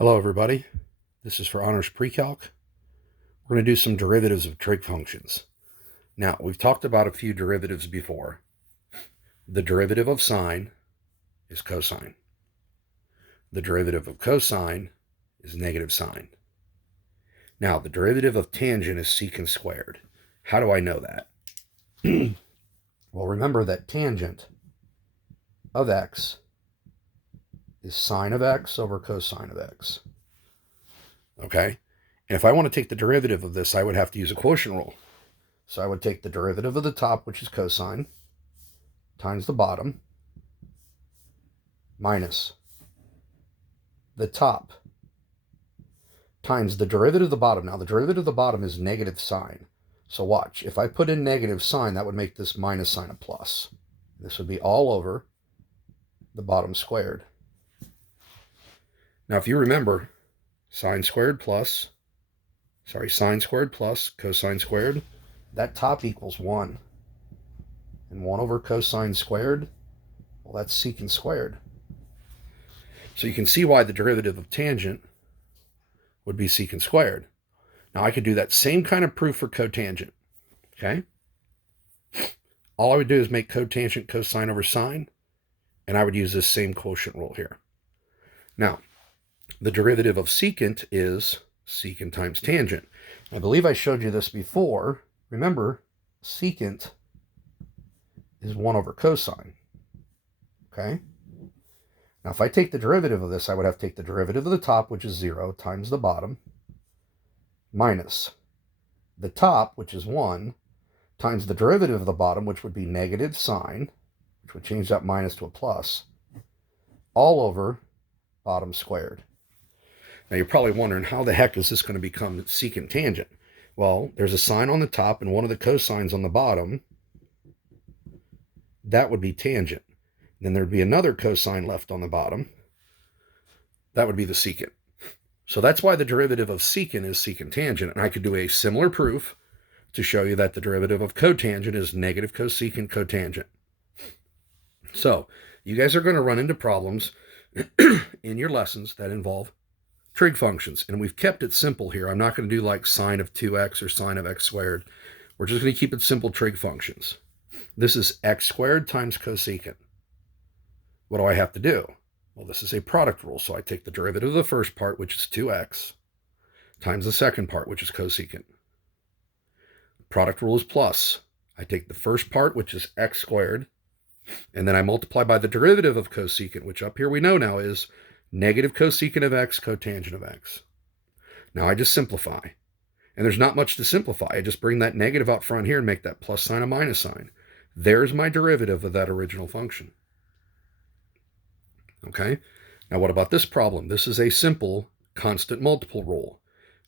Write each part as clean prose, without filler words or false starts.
Hello everybody, this is for Honors Pre-Calc. We're going to do some derivatives of trig functions. Now, we've talked about a few derivatives before. The derivative of sine is cosine. The derivative of cosine is negative sine. Now, the derivative of tangent is secant squared. How do I know that? Well, remember that tangent of x is sine of x over cosine of x. Okay? And if I want to take the derivative of this, I would have to use a quotient rule. So I would take the derivative of the top, which is cosine, times the bottom, minus the top times the derivative of the bottom. Now, the derivative of the bottom is negative sine. So watch. If I put in negative sine, that would make this minus sine a plus. This would be all over the bottom squared. Now, if you remember, sine squared plus cosine squared, that top equals 1. And 1 over cosine squared, well, that's secant squared. So you can see why the derivative of tangent would be secant squared. Now, I could do that same kind of proof for cotangent, okay? All I would do is make cotangent cosine over sine, and I would use this same quotient rule here. Now, the derivative of secant is secant times tangent. I believe I showed you this before. Remember, secant is 1 over cosine, okay? Now, if I take the derivative of this, I would have to take the derivative of the top, which is 0, times the bottom, minus the top, which is 1, times the derivative of the bottom, which would be negative sine, which would change that minus to a plus, all over bottom squared. Now, you're probably wondering, how the heck is this going to become secant tangent? Well, there's a sine on the top and one of the cosines on the bottom. That would be tangent. Then there'd be another cosine left on the bottom. That would be the secant. So that's why the derivative of secant is secant tangent. And I could do a similar proof to show you that the derivative of cotangent is negative cosecant cotangent. So you guys are going to run into problems in your lessons that involve trig functions. And we've kept it simple here. I'm not going to do like sine of 2x or sine of x squared. We're just going to keep it simple trig functions. This is x squared times cosecant. What do I have to do? Well, this is a product rule. So I take the derivative of the first part, which is 2x, times the second part, which is cosecant. Product rule is plus. I take the first part, which is x squared, and then I multiply by the derivative of cosecant, which up here we know now is negative cosecant of x cotangent of x. Now I just simplify. And there's not much to simplify. I just bring that negative out front here and make that plus sign a minus sign. There's my derivative of that original function. Okay? Now what about this problem? This is a simple constant multiple rule.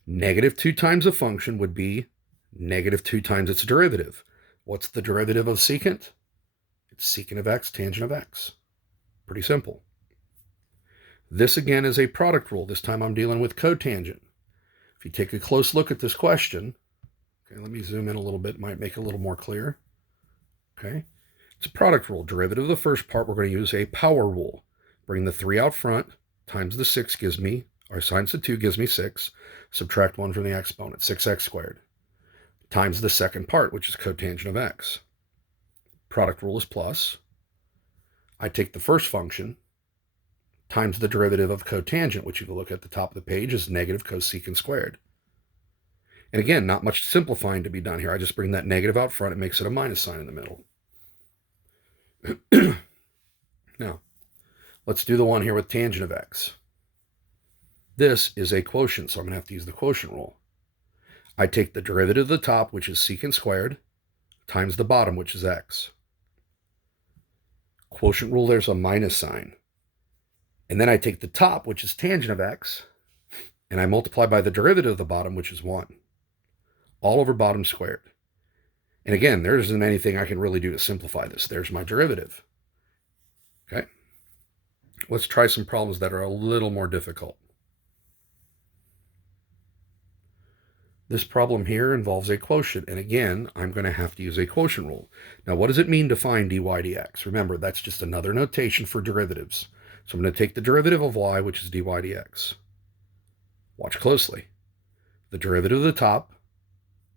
Negative 2 times a function would be negative 2 times its derivative. What's the derivative of secant? It's secant of x, tangent of x. Pretty simple. This again is a product rule. This time I'm dealing with cotangent. If you take a close look at this question, okay, let me zoom in a little bit, might make it a little more clear. Okay, it's a product rule. Derivative of the first part, we're going to use a power rule. Bring the 3 out front, times the 6 gives me, or times the 2 gives me 6. Subtract 1 from the exponent, 6x squared. Times the second part, which is cotangent of x. Product rule is plus. I take the first function, times the derivative of cotangent, which if you look at the top of the page is negative cosecant squared. And again, not much simplifying to be done here. I just bring that negative out front. It makes it a minus sign in the middle. Now, let's do the one here with tangent of x. This is a quotient, so I'm going to have to use the quotient rule. I take the derivative of the top, which is secant squared, times the bottom, which is x. Quotient rule, there's a minus sign. And then I take the top, which is tangent of x, and I multiply by the derivative of the bottom, which is 1. All over bottom squared. And again, there isn't anything I can really do to simplify this. There's my derivative. Okay? Let's try some problems that are a little more difficult. This problem here involves a quotient, and again, I'm going to have to use a quotient rule. Now, what does it mean to find dy dx? Remember, that's just another notation for derivatives. So I'm going to take the derivative of y, which is dy dx. Watch closely. The derivative of the top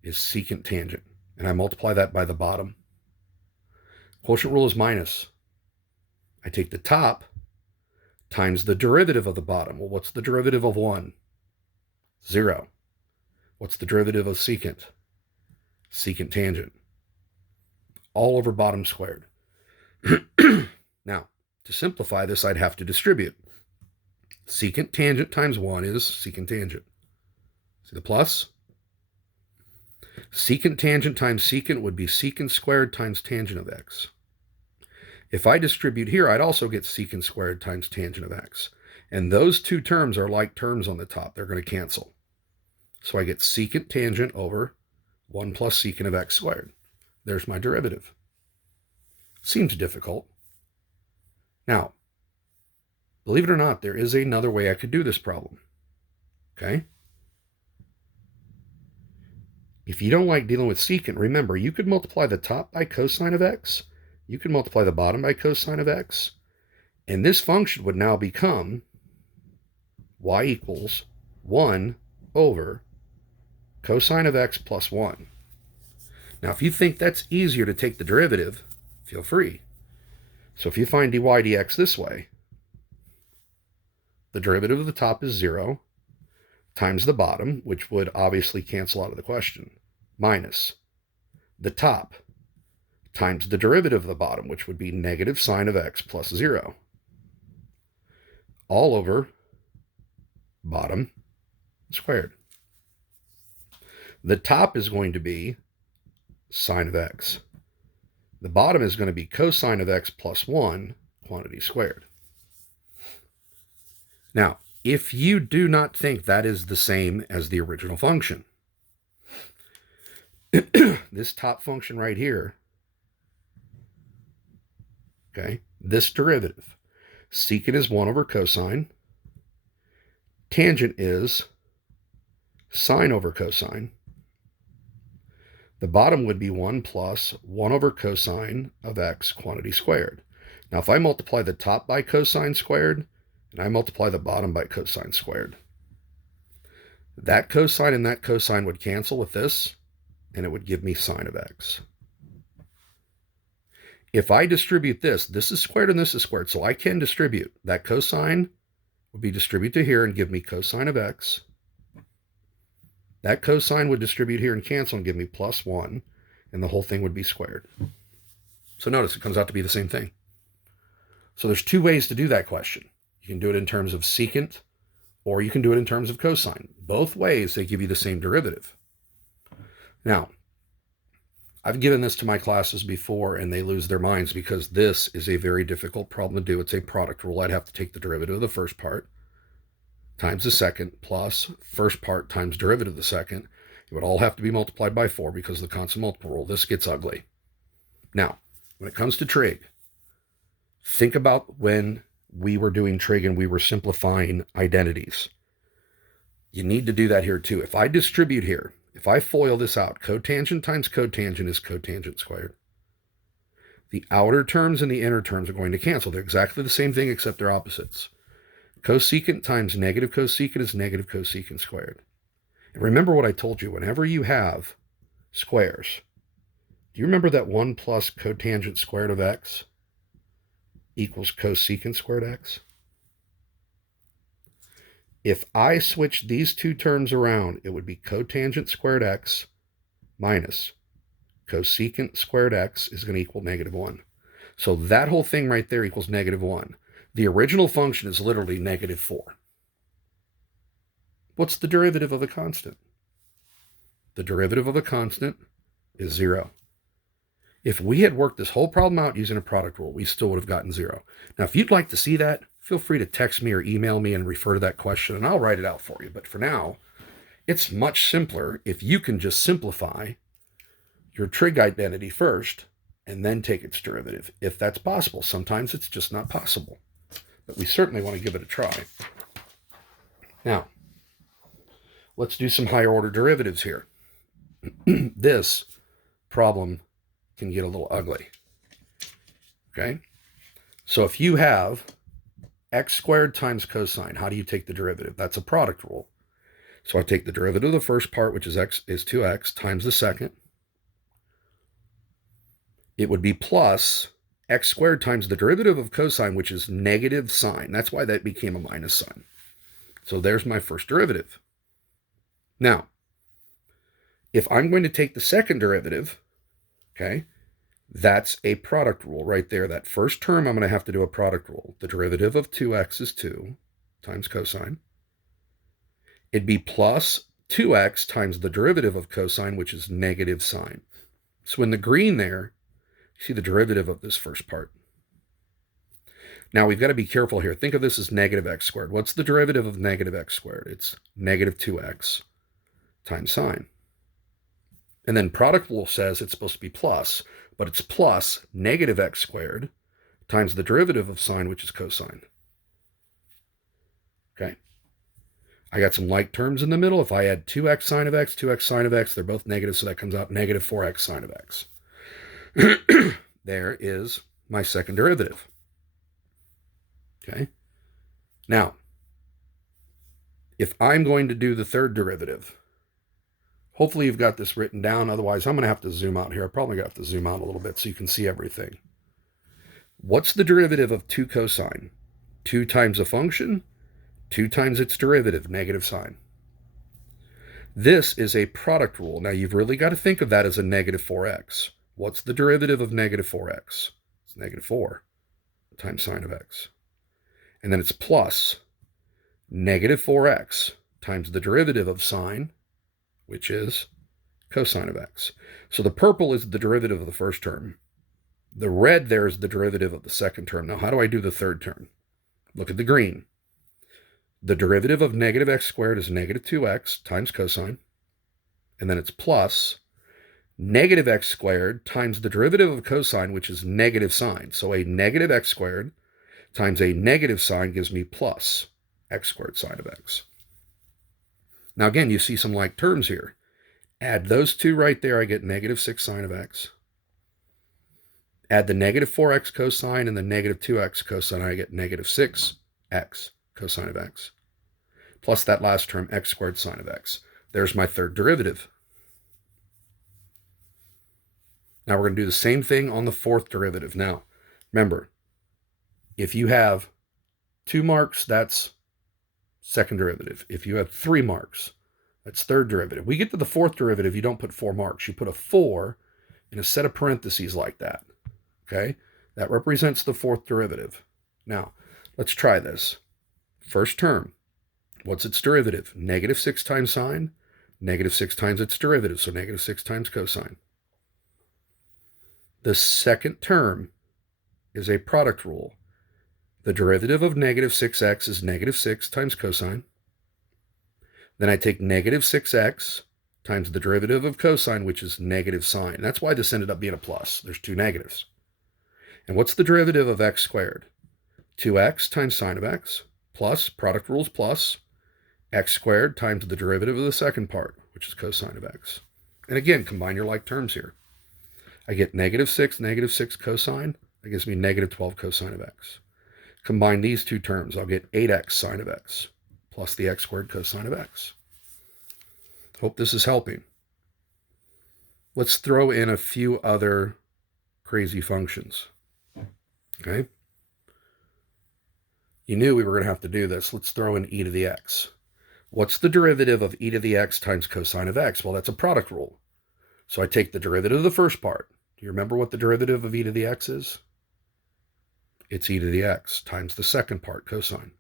is secant tangent, and I multiply that by the bottom. Quotient rule is minus. I take the top times the derivative of the bottom. Well, what's the derivative of 1? 0. What's the derivative of secant? Secant tangent. All over bottom squared. Now, to simplify this, I'd have to distribute. Secant tangent times 1 is secant tangent. See the plus? Secant tangent times secant would be secant squared times tangent of x. If I distribute here, I'd also get secant squared times tangent of x. And those two terms are like terms on the top. They're going to cancel. So I get secant tangent over 1 plus secant of x squared. There's my derivative. Seems difficult. Now, believe it or not, there is another way I could do this problem. Okay? If you don't like dealing with secant, remember, you could multiply the top by cosine of x. You could multiply the bottom by cosine of x. And this function would now become y equals 1 over cosine of x plus 1. Now, if you think that's easier to take the derivative, feel free. So if you find dy dx this way, the derivative of the top is 0 times the bottom, which would obviously cancel out of the question, minus the top times the derivative of the bottom, which would be negative sine of x plus 0, all over bottom squared. The top is going to be sine of x. The bottom is going to be cosine of x plus 1 quantity squared. Now, if you do not think that is the same as the original function, this top function right here, okay, this derivative, secant is 1 over cosine, tangent is sine over cosine. The bottom would be 1 plus 1 over cosine of x quantity squared. Now, if I multiply the top by cosine squared, and I multiply the bottom by cosine squared, that cosine and that cosine would cancel with this, and it would give me sine of x. If I distribute this, this is squared and this is squared, so I can distribute. That cosine would be distributed to here and give me cosine of x. That cosine would distribute here and cancel and give me plus 1, and the whole thing would be squared. So notice it comes out to be the same thing. So there's two ways to do that question. You can do it in terms of secant, or you can do it in terms of cosine. Both ways, they give you the same derivative. Now, I've given this to my classes before, and they lose their minds because this is a very difficult problem to do. It's a product rule. I'd have to take the derivative of the first part times the second plus first part times derivative of the second. It would all have to be multiplied by 4 because of the constant multiple rule. This gets ugly. Now, when it comes to trig, think about when we were doing trig and we were simplifying identities. You need to do that here too. If I distribute here, if I FOIL this out, cotangent times cotangent is cotangent squared. The outer terms and the inner terms are going to cancel. They're exactly the same thing except they're opposites. Cosecant times negative cosecant is negative cosecant squared. And remember what I told you, whenever you have squares, do you remember that 1 plus cotangent squared of x equals cosecant squared x? If I switch these two terms around, it would be cotangent squared x minus cosecant squared x is going to equal negative 1. So that whole thing right there equals negative 1. The original function is literally negative 4. What's the derivative of a constant? The derivative of a constant is 0. If we had worked this whole problem out using a product rule, we still would have gotten 0. Now, if you'd like to see that, feel free to text me or email me and refer to that question, and I'll write it out for you. But for now, it's much simpler if you can just simplify your trig identity first and then take its derivative, if that's possible. Sometimes it's just not possible, but we certainly want to give it a try. Now, let's do some higher order derivatives here. This problem can get a little ugly. Okay? So if you have x squared times cosine, how do you take the derivative? That's a product rule. So I take the derivative of the first part, which is 2x, times the second. It would be plus x squared times the derivative of cosine, which is negative sine. That's why that became a minus sign. So there's my first derivative. Now, if I'm going to take the second derivative, okay, that's a product rule right there. That first term, I'm going to have to do a product rule. The derivative of 2x is 2 times cosine. It'd be plus 2x times the derivative of cosine, which is negative sine. So in the green there, you see the derivative of this first part. Now we've got to be careful here. Think of this as negative x squared. What's the derivative of negative x squared? It's negative 2x times sine. And then product rule says it's supposed to be plus, but it's plus negative x squared times the derivative of sine, which is cosine. Okay. I got some like terms in the middle. If I add 2x sine of x, 2x sine of x, they're both negative, so that comes out negative 4x sine of x. There is my second derivative. Okay. Now, if I'm going to do the third derivative, hopefully you've got this written down. Otherwise, I'm going to have to zoom out here. I'm probably going to have to zoom out a little bit so you can see everything. What's the derivative of 2 cosine? 2 times a function, 2 times its derivative, negative sine. This is a product rule. Now, you've really got to think of that as a negative 4x. What's the derivative of negative 4x? It's negative 4 times sine of x. And then it's plus negative 4x times the derivative of sine, which is cosine of x. So the purple is the derivative of the first term. The red there is the derivative of the second term. Now, how do I do the third term? Look at the green. The derivative of negative x squared is negative 2x times cosine. And then it's plus negative x squared times the derivative of cosine, which is negative sine. So a negative x squared times a negative sine gives me plus x squared sine of x. Now again, you see some like terms here. Add those two right there, I get negative 6 sine of x. Add the negative 4x cosine and the negative 2x cosine, I get negative 6x cosine of x. Plus that last term, x squared sine of x. There's my third derivative. Now we're going to do the same thing on the fourth derivative. Now, remember, if you have 2 marks, that's second derivative. If you have 3 marks, that's third derivative. We get to the fourth derivative, you don't put 4 marks. You put a 4 in a set of parentheses like that. Okay? That represents the fourth derivative. Now, let's try this. First term, what's its derivative? Negative 6 times sine, negative 6 times its derivative, so negative 6 times cosine. The second term is a product rule. The derivative of negative 6x is negative 6 times cosine. Then I take negative 6x times the derivative of cosine, which is negative sine. That's why this ended up being a plus. There's 2 negatives. And what's the derivative of x squared? 2x times sine of x plus, product rules plus, x squared times the derivative of the second part, which is cosine of x. And again, combine your like terms here. I get negative 6 cosine. That gives me negative 12 cosine of x. Combine these two terms, I'll get 8x sine of x plus the x squared cosine of x. Hope this is helping. Let's throw in a few other crazy functions. Okay? You knew we were going to have to do this. Let's throw in e to the x. What's the derivative of e to the x times cosine of x? Well, that's a product rule. So I take the derivative of the first part. Do you remember what the derivative of e to the x is? It's e to the x times the second part, cosine,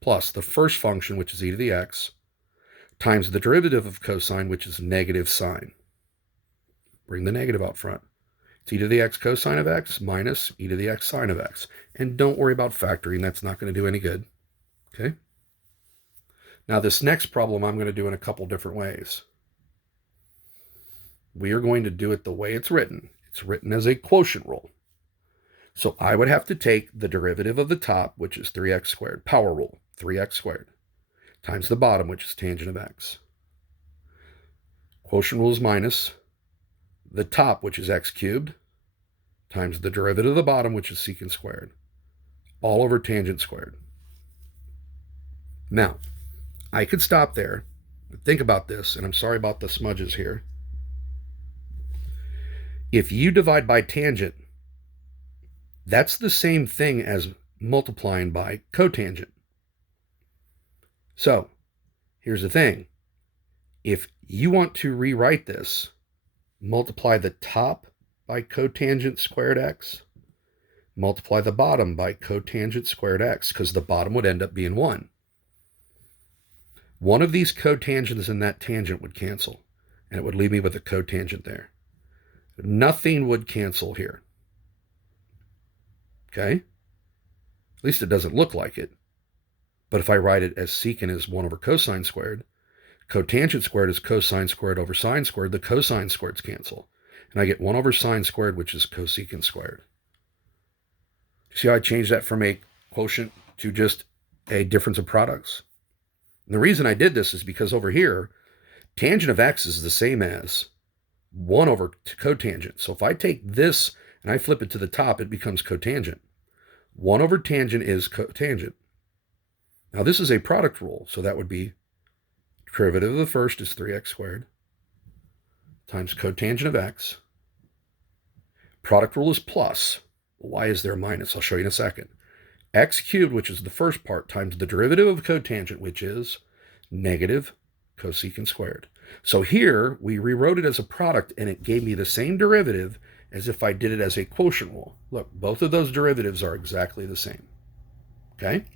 plus the first function, which is e to the x, times the derivative of cosine, which is negative sine. Bring the negative out front. It's e to the x cosine of x minus e to the x sine of x. And don't worry about factoring. That's not going to do any good. Okay? Now, this next problem I'm going to do in a couple different ways. We are going to do it the way it's written. It's written as a quotient rule. So I would have to take the derivative of the top, which is 3x squared, power rule, 3x squared, times the bottom, which is tangent of x. Quotient rule is minus the top, which is x cubed, times the derivative of the bottom, which is secant squared, all over tangent squared. Now, I could stop there, Think about this, and I'm sorry about the smudges here. If you divide by tangent, that's the same thing as multiplying by cotangent. So here's the thing. If you want to rewrite this, multiply the top by cotangent squared x, multiply the bottom by cotangent squared x, because the bottom would end up being 1. One of these cotangents in that tangent would cancel, and it would leave me with a cotangent there. Nothing would cancel here. Okay? At least it doesn't look like it. But if I write it as secant is 1 over cosine squared, cotangent squared is cosine squared over sine squared, the cosine squareds cancel. And I get 1 over sine squared, which is cosecant squared. See how I changed that from a quotient to just a difference of products? And the reason I did this is because over here, tangent of x is the same as 1 over cotangent. So if I take this and I flip it to the top, it becomes cotangent. 1 over tangent is cotangent. Now this is a product rule, so that would be derivative of the first is 3x squared times cotangent of x. Product rule is plus. Why is there a minus? I'll show you in a second. X cubed, which is the first part, times the derivative of cotangent, which is negative cosecant squared. So here, we rewrote it as a product, and it gave me the same derivative as if I did it as a quotient rule. Look, both of those derivatives are exactly the same. Okay?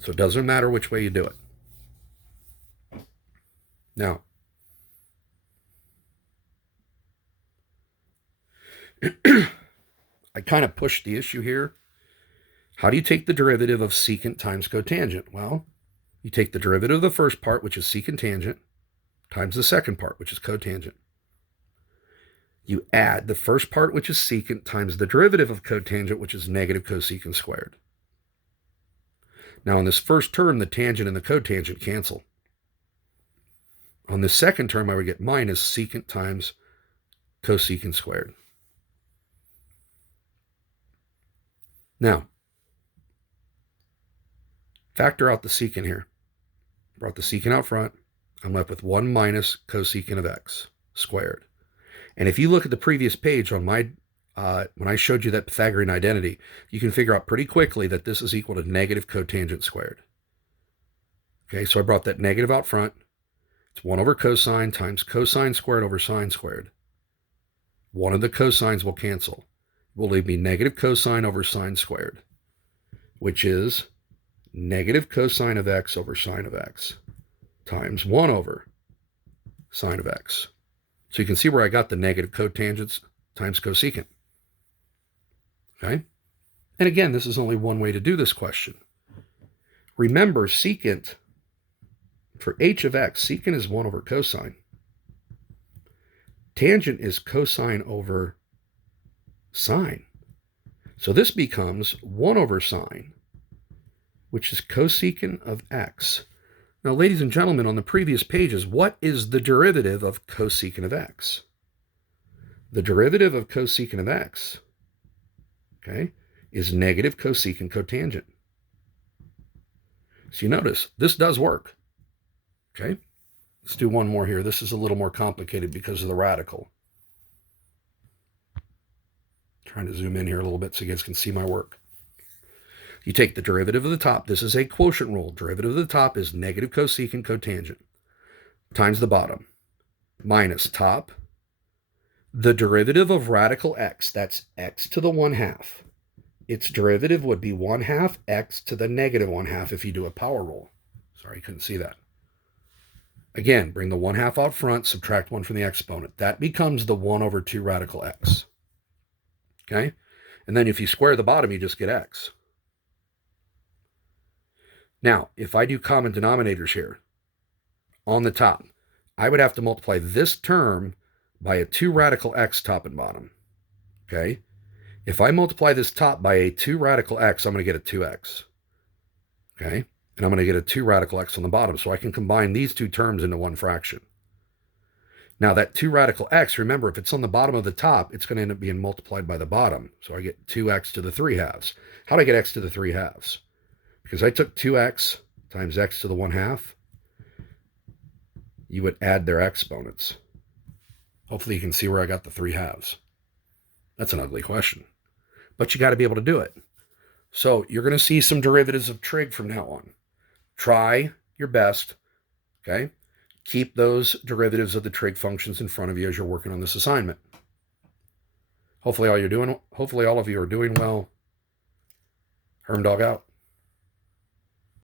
So it doesn't matter which way you do it. Now, I kind of pushed the issue here. How do you take the derivative of secant times cotangent? Well, you take the derivative of the first part, which is secant tangent, times the second part, which is cotangent. You add the first part, which is secant, times the derivative of cotangent, which is negative cosecant squared. Now, in this first term, the tangent and the cotangent cancel. On the second term, I would get minus secant times cosecant squared. Now, factor out the secant here. Brought the secant out front. I'm left with 1 minus cosecant of x squared. And if you look at the previous page on my, when I showed you that Pythagorean identity, you can figure out pretty quickly that this is equal to negative cotangent squared. Okay, so I brought that negative out front. It's 1 over cosine times cosine squared over sine squared. One of the cosines will cancel. It will leave me negative cosine over sine squared, which is negative cosine of x over sine of x times 1 over sine of x. So you can see where I got the negative cotangents times cosecant. Okay? And again, this is only one way to do this question. Remember, secant, for h of x, secant is 1 over cosine. Tangent is cosine over sine. So this becomes 1 over sine, which is cosecant of x. Now, ladies and gentlemen, on the previous pages, what is the derivative of cosecant of x? The derivative of cosecant of x, okay, is negative cosecant cotangent. So you notice, this does work. Okay, let's do one more here. This is a little more complicated because of the radical. Trying to zoom in here a little bit so you guys can see my work. You take the derivative of the top. This is a quotient rule. Derivative of the top is negative cosecant cotangent times the bottom minus top. The derivative of radical x, that's x to the 1/2. Its derivative would be 1/2 x to the negative 1/2 if you do a power rule. Sorry, you couldn't see that. Again, bring the 1/2 out front, subtract 1 from the exponent. That becomes the 1 over 2 radical x. Okay? And then if you square the bottom, you just get x. Now, if I do common denominators here, on the top, I would have to multiply this term by a 2 radical x top and bottom. Okay? If I multiply this top by a 2 radical x, I'm going to get a 2x. Okay? And I'm going to get a 2 radical x on the bottom. So I can combine these two terms into one fraction. Now that 2 radical x, remember, if it's on the bottom of the top, it's going to end up being multiplied by the bottom. So I get 2x to the 3/2. How do I get x to the 3/2? Because I took 2x times x to the 1/2. you would add their exponents. Hopefully you can see where I got the 3/2. That's an ugly question, but you got to be able to do it. So you're going to see some derivatives of trig from now on. Try your best, okay? Keep those derivatives of the trig functions in front of you as you're working on this assignment. Hopefully all of you are doing well. Hermdog out.